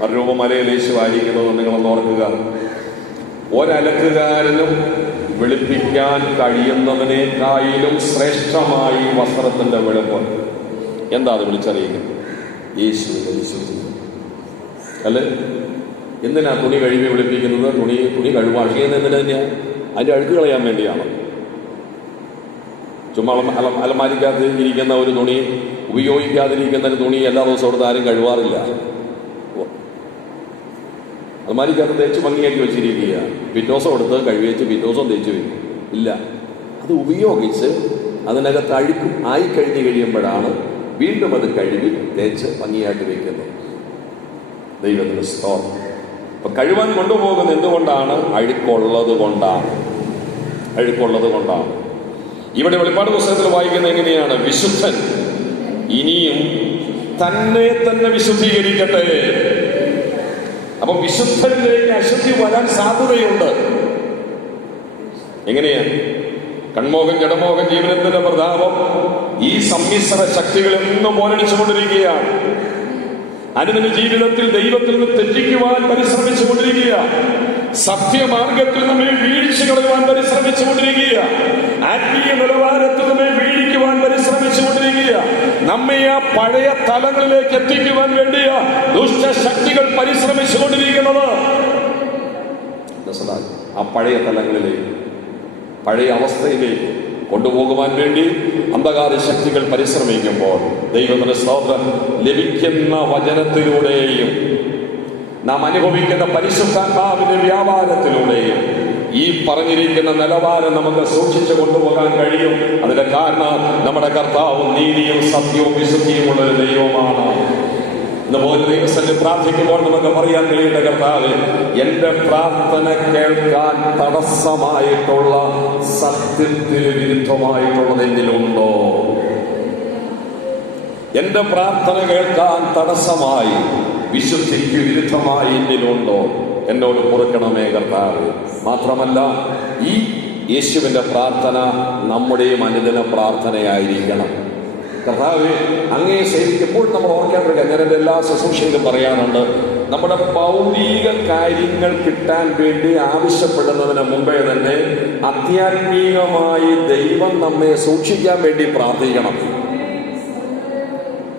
മറുരൂപമലയിൽ യേശുവായിരിക്കുന്നത് നിങ്ങളൊന്ന് ഓർക്കുക. ഒരലക്കുകാരനും വെളുപ്പിക്കാൻ കഴിയുന്നതിനേക്കാളും ശ്രേഷ്ഠമായി വസ്ത്രത്തിന്റെ വെളുപ്പ്. എന്താ അത് വിളിച്ചറിയിക്കുന്നത്? യേശുവിന്റെ വിശുദ്ധി അല്ലേ? എന്തിനാ തുണി കഴുകി വെളുപ്പിക്കുന്നത്? തുണി വാഷ് ചെയ്യുന്നത് എന്തിനാ തന്നെയാണ്? അതിന്റെ അഴുക്ക് കളയാൻ വേണ്ടിയാണ്. ചുമ്മാ അലമാരിക്കകത്ത് ഇരിക്കുന്ന ഒരു തുണി, ഉപയോഗിക്കാതിരിക്കുന്ന ഒരു തുണി എല്ലാ ദിവസവും എടുത്ത് ആരും കഴുകാറില്ല. അലമാരിക്കകത്ത് തേച്ച് ഭംഗിയാക്കി വെച്ചിരിക്കുക. പിറ്റോസം എടുത്ത് കഴുകിച്ച് പിറ്റോസം തേച്ച് വയ്ക്കും. ഇല്ല, അത് ഉപയോഗിച്ച് അതിനകത്ത് അഴുക്കും ആയി കഴിയുമ്പോഴാണ് വീണ്ടും അത് കഴുകി തേച്ച് ഭംഗിയായിട്ട് വയ്ക്കുന്നത്. ദൈവത്തിന് സ്തോത്രം. അപ്പൊ കഴുകാൻ കൊണ്ടുപോകുന്നത് എന്തുകൊണ്ടാണ്? അഴുക്കുള്ളത് കൊണ്ടാണ്. ഇവിടെ വെളിപ്പാട് പുസ്തകത്തിൽ വായിക്കുന്നത് എങ്ങനെയാണ്? വിശുദ്ധൻ ഇനിയും തന്നെ വിശുദ്ധീകരിക്കട്ടെ. അപ്പൊ വിശുദ്ധനിലേക്ക് അശുദ്ധി വരാൻ സാധ്യതയുണ്ട്. എങ്ങനെയാണ്? കൺമോഹം, ജഡമോഹം, ജീവനത്തിന്റെ പ്രതാപം, ഈ സമ്മിശ്ര ശക്തികൾ എന്നും പോരടിച്ചുകൊണ്ടിരിക്കുകയാണ്. അനുദിന ജീവിതത്തിൽ ദൈവത്തിൽ നിന്ന് തെറ്റിക്കുവാൻ പരിശ്രമിച്ചുകൊണ്ടിരിക്കുക. സത്യമാർഗത്തിൽ നമ്മെ വീഴ്ച കളയുവാൻ പരിശ്രമിച്ചുകൊണ്ടിരിക്കുക. ആത്മീയ നിലവാരത്തിൽ നമ്മെ വീഴിക്കുവാൻ പരിശ്രമിച്ചുകൊണ്ടിരിക്കുക. നമ്മെ ആ പഴയ തലങ്ങളിലേക്ക് എത്തിക്കുവാൻ വേണ്ടിയ ദുഷ്ടശക്തികൾ പരിശ്രമിച്ചുകൊണ്ടിരിക്കുന്നത്. ആ പഴയ തലങ്ങളിലേക്ക്, പഴയ അവസ്ഥയിലേക്ക് കൊണ്ടുപോകുവാൻ വേണ്ടി അന്ധകാര ശക്തികൾ പരിശ്രമിക്കുമ്പോൾ ദൈവത്തിന്റെ സ്തോത്രം, ലഭിക്കുന്ന വചനത്തിലൂടെയും നാം അനുഭവിക്കുന്ന പരിശുദ്ധാത്മാവിന്റെ വ്യാപാരത്തിലൂടെയും ഈ പറഞ്ഞിരിക്കുന്ന നിലവാരം നമുക്ക് സൂക്ഷിച്ചു കൊണ്ടുപോകാൻ കഴിയും. അതിന്റെ കാരണം നമ്മുടെ കർത്താവും നീതിയും സത്യവും വിശുദ്ധിയുമുള്ള ഒരു ദൈവമാണ്. ഇന്നുപോലെ ദൈവസന്നിധിയിൽ പ്രാർത്ഥിക്കുമ്പോൾ നമുക്ക് പറയാൻ കഴിയേണ്ട, കർത്താവേ, എന്റെ പ്രാർത്ഥന കേൾക്കാൻ തടസ്സമായിട്ടുള്ള, സത്യത്തിന് വിരുദ്ധമായിട്ടുള്ളത് എന്നിലുണ്ടോ? എന്റെ പ്രാർത്ഥന കേൾക്കാൻ തടസ്സമായി, വിശുദ്ധിക്ക് വിരുദ്ധമായി എന്നിലുണ്ടോ? എന്നോട് പൊറുക്കണമേ കർത്താവേ. മാത്രമല്ല, ഈ യേശുവിന്റെ പ്രാർത്ഥന നമ്മുടെയും അനുദിന പ്രാർത്ഥനയായിരിക്കണം. കർത്താവേ, അങ്ങേ സേവിക്കുമ്പോൾ നമ്മൾ ഓർക്കേണ്ട കാര്യം, ഞാൻ എൻ്റെ എല്ലാ ശുശ്രൂഷയിലും പറയാറുണ്ട്, നമ്മുടെ ഭൗതിക കാര്യങ്ങൾ കിട്ടാൻ വേണ്ടി ആവശ്യപ്പെടുന്നതിന് മുമ്പേ തന്നെ ആധ്യാത്മികമായി ദൈവം നമ്മെ സൂക്ഷിക്കാൻ വേണ്ടി പ്രാർത്ഥിക്കണം.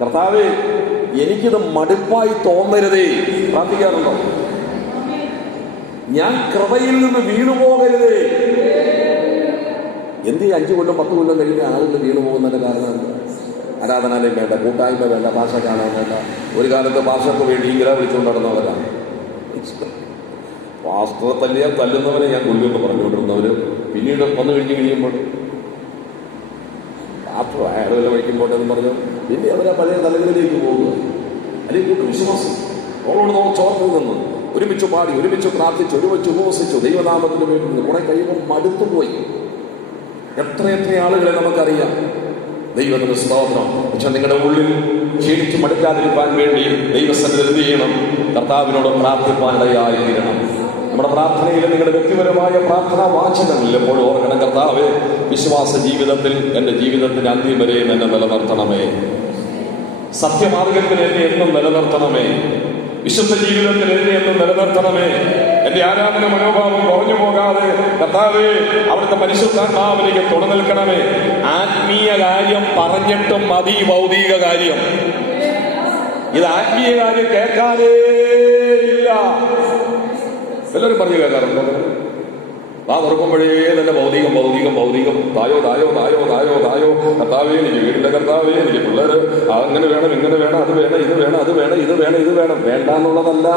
കർത്താവേ, എനിക്കിത് മടുപ്പായി തോന്നരുതേ. പ്രാർത്ഥിക്കാറുണ്ടോ? ഞാൻ കൃപയിൽ നിന്ന് വീണുപോകരുതേ. എന്ത് 5 കൊല്ലം 10 കൊല്ലം കഴിഞ്ഞ് ആളുകൾ വീണു പോകുന്നതിന്റെ കാരണം? ആരാധനാലയം വേണ്ട, കൂട്ടായ്മ വേണ്ട, ഭാഷ കാണാൻ വേണ്ട. ഒരു കാലത്ത് ഭാഷയ്ക്ക് വേണ്ടി ഇങ്ങനെ വിളിച്ചുകൊണ്ട് നടന്നവരാണ്. പാസ്റ്റർ തല്ലിയാൽ തല്ലുന്നവരെ ഞാൻ കൊല്ലുമെന്ന് പറഞ്ഞുകൊണ്ടിരുന്നവര് പിന്നീട് വന്നു കഴിയുമ്പോൾ പാസ്റ്റർ അയാളെ വഴിക്കുമ്പോട്ടെ എന്ന് പറഞ്ഞു പിന്നെ അവരെ പഴയ തലങ്ങളിലേക്ക് പോകുക. അല്ലെങ്കിൽ വിശ്വാസം അവളോട് ചോർന്നു നിന്ന് ഒരുമിച്ച് പാടി, ഒരുമിച്ച് പ്രാർത്ഥിച്ചു, ഒരുമിച്ച് ഉപവസിച്ചു, ദൈവനാമത്തിന് വേണ്ടി കുറെ കഴിയുമ്പോൾ മടുത്തുപോയി. എത്രയെത്ര ആളുകളെ നമുക്കറിയാം. ദൈവത്തിന്റെ സ്തോത്രം. പക്ഷെ നിങ്ങളുടെ ഉള്ളിൽ ക്ഷീണിച്ച് മടുക്കാതിരിക്കാൻ വേണ്ടി ദൈവസന്നിധിയിൽ എന്ത് ചെയ്യണം? കർത്താവിനോട് പ്രാർത്ഥിപ്പാനിടയായിരിക്കണം. നമ്മുടെ പ്രാർത്ഥനയിൽ നിങ്ങളുടെ വ്യക്തിപരമായ പ്രാർത്ഥനാ വാചകങ്ങളിൽ എപ്പോഴും ഓർക്കണം, കർത്താവേ, വിശ്വാസ ജീവിതത്തിൽ എൻ്റെ ജീവിതത്തിന് അന്ത്യം വരെയും എന്നെ നിലനിർത്തണമേ. സത്യമാർഗത്തിൽ എന്നെ എന്നും നിലനിർത്തണമേ. വിശുദ്ധ ജീവിതത്തിൽ എന്നെ എന്നും നിലനിർത്തണമേ. എന്റെ ആരാധന മനോഭാവം കുറഞ്ഞു പോകാതെ കർത്താവേ, അവിടുത്തെ പരിശുദ്ധാത്മാവിലേക്ക് തുണ നിൽക്കണമേ. ആത്മീയ കാര്യം പറഞ്ഞിട്ടും മതി ഭൗതിക കാര്യം. ഇത് ആത്മീയ കാര്യം കേൾക്കാനേ ഇല്ല. എല്ലാവരും പറഞ്ഞു കേൾക്കാറുണ്ടോ? ആ തുറക്കുമ്പോഴേ തന്നെ ഭൗതികം ഭൗതികം ഭൗതികം. തായോ തായോ തായോ തായോ തായോ. കർത്താവേ, എനിക്ക് വീടിന്റെ കർത്താവേ, എനിക്ക് പിള്ളേര് അങ്ങനെ വേണം, ഇങ്ങനെ വേണം, അത് വേണം, ഇത് വേണം, അത് വേണം, ഇത് വേണം, ഇത് വേണം. വേണ്ടാന്നുള്ളതല്ല,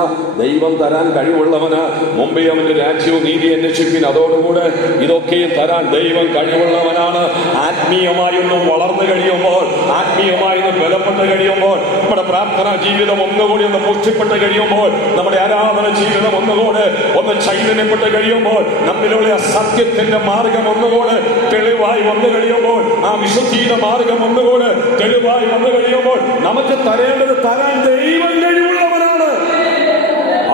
ദൈവം തരാൻ കഴിവുള്ളവന്. മുമ്പേ അവന്റെ രാജ്യവും നീതി അന്വേഷിപ്പിൻ, അതോടുകൂടെ ഇതൊക്കെയും തരാൻ ദൈവം കഴിവുള്ളവനാണ്. ആത്മീയമായി ഒന്നും വളർന്നു കഴിയുമ്പോൾ, ആത്മീയമായി ഒന്ന് ബലപ്പെട്ട് കഴിയുമ്പോൾ, നമ്മുടെ പ്രാർത്ഥനാ ജീവിതം ഒന്നുകൂടി ഒന്ന് പുഷ്ടിപ്പെട്ട് കഴിയുമ്പോൾ, നമ്മുടെ ആരാധന ജീവിതം ഒന്നുകൂടെ ഒന്ന് ചൈതന്യപ്പെട്ട് കഴിയുമ്പോൾ, നമ്മിലുള്ള സത്യത്തിന്റെ മാർഗം ഒന്നുകൂടെ തെളിവായി വന്നു കഴിയുമ്പോൾ, ആ വിശുദ്ധിയുടെ മാർഗം ഒന്നുകൂടെ തെളിവായി വന്നു കഴിയുമ്പോൾ, നമുക്ക് തരേണ്ടത് തരാൻ ദൈവം കഴിവുള്ളവനാണ്.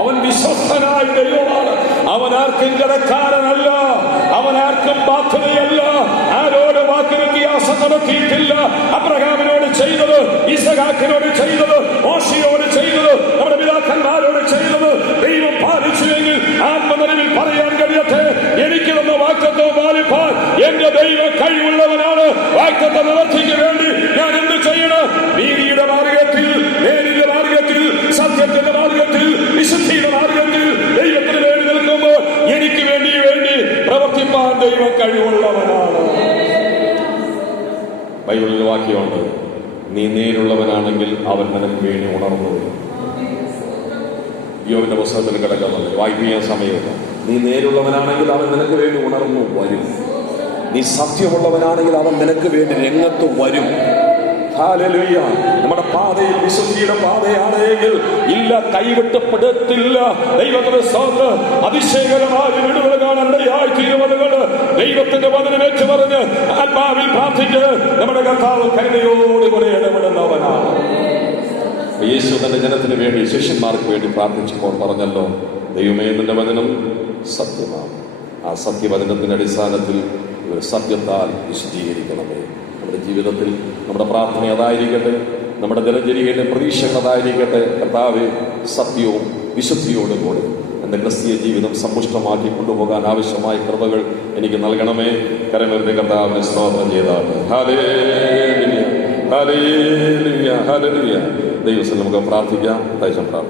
അവൻ വിശ്വസ്തനായ ദൈവമാണ്. അവൻ ആർക്കും കടക്കാരനല്ല, അവൻ ആർക്കും ബാധ്യതയല്ല. ആരോട് വാക്കിന് വ്യത്യാസം നടത്തിയിട്ടില്ല. അബ്രഹാമിനോട് ചെയ്തത്, ഇസഹാക്കിനോട് ചെയ്തത്, മോശയോട് ചെയ്തത്, നമ്മുടെ പിതാക്കന്മാരോട് പറയാൻ കഴിയട്ടെ, എനിക്ക് തന്ന വാഗ്ദത്തം പാലിപ്പാൻ എന്റെ ദൈവം കഴിവുള്ളവനാണ്. വാഗ്ദത്ത നിവർത്തിക്ക് വേണ്ടി ഞാൻ എന്ത് ചെയ്യണം? നീതിയുടെ മാർഗത്തിൽ, നേരിന്റെ മാർഗത്തിൽ, സത്യത്തിന്റെ മാർഗത്തിൽ, വിശുദ്ധിയുടെ മാർഗത്തിൽ ദൈവത്തിന് വേണ്ടി നിൽക്കുമ്പോൾ എനിക്ക് വേണ്ടി പ്രവർത്തിപ്പാൻ ദൈവം കഴിവുള്ളവനാണ്. ബൈബിളിൽ വാക്യമുണ്ട്, നീ നേരുള്ളവനാണെങ്കിൽ അവൻ നിനക്ക് വേണ്ടി ഉണർന്നു വരും. യോബിന്റെ പുസ്തകത്തിൽ കിടക്കുന്നത് വായിക്കാൻ സമയമില്ല. നീ നേരുള്ളവനാണെങ്കിൽ അവൻ നിനക്ക് വേണ്ടി ഉണർന്നു വരും. നീ സത്യമുള്ളവനാണെങ്കിൽ അവൻ നിനക്ക് വേണ്ടി രംഗത്ത് വരും. ഹല്ലേലൂയ. നമ്മുടെ പാതയിൽ വിശുദ്ധിയുടെ പാതയാണെങ്കിൽ ഇല്ല, കൈവിട്ടപ്പെടത്തില്ല. ദൈവത്തിന്റെ സ്തോത്രം. അതിശയകരമായ വിടുതൽ കാണാനിടയായി തീരുവതുകൾ ദൈവത്തിന്റെ വചനം വെച്ച് പറഞ്ഞ് ആത്മാവിൽ പ്രാർത്ഥിച്ച് നമ്മുടെ കർത്താവ് കരുണയോടുകൂടെ ഇടപെടുന്നവനാണ്. യേശു തന്റെ ജനത്തിന് വേണ്ടി, ശിഷ്യന്മാർക്ക് വേണ്ടി പ്രാർത്ഥിച്ചപ്പോൾ പറഞ്ഞല്ലോ, ദൈവമേ നിന്റെ വചനം സത്യമാണ്. ആ സത്യവചനത്തിന്റെ അടിസ്ഥാനത്തിൽ ഒരു സത്യത്താൽ വിശദീകരിക്കണമേ. നമ്മുടെ ജീവിതത്തിൽ നമ്മുടെ പ്രാർത്ഥന അതായിരിക്കട്ടെ, നമ്മുടെ ദിനചര്യയിലെ പ്രതീക്ഷകൾ അതായിരിക്കട്ടെ. കർത്താവേ, സത്യവും വിശുദ്ധിയോടും കൂടി എൻ്റെ ക്രിസ്തീയ ജീവിതം സമ്പുഷ്ടമാക്കി കൊണ്ടുപോകാൻ ആവശ്യമായ കൃപകൾ എനിക്ക് നൽകണമേ. കരമേറിയ കർത്താവിനെ സ്തോത്രം ചെയ്താണ്. Hallelujah, hallelujah, hallelujah. ദൈവത്തിൽ നമുക്ക് പ്രാർത്ഥിക്കാം. പ്രാർത്ഥിക്കാം.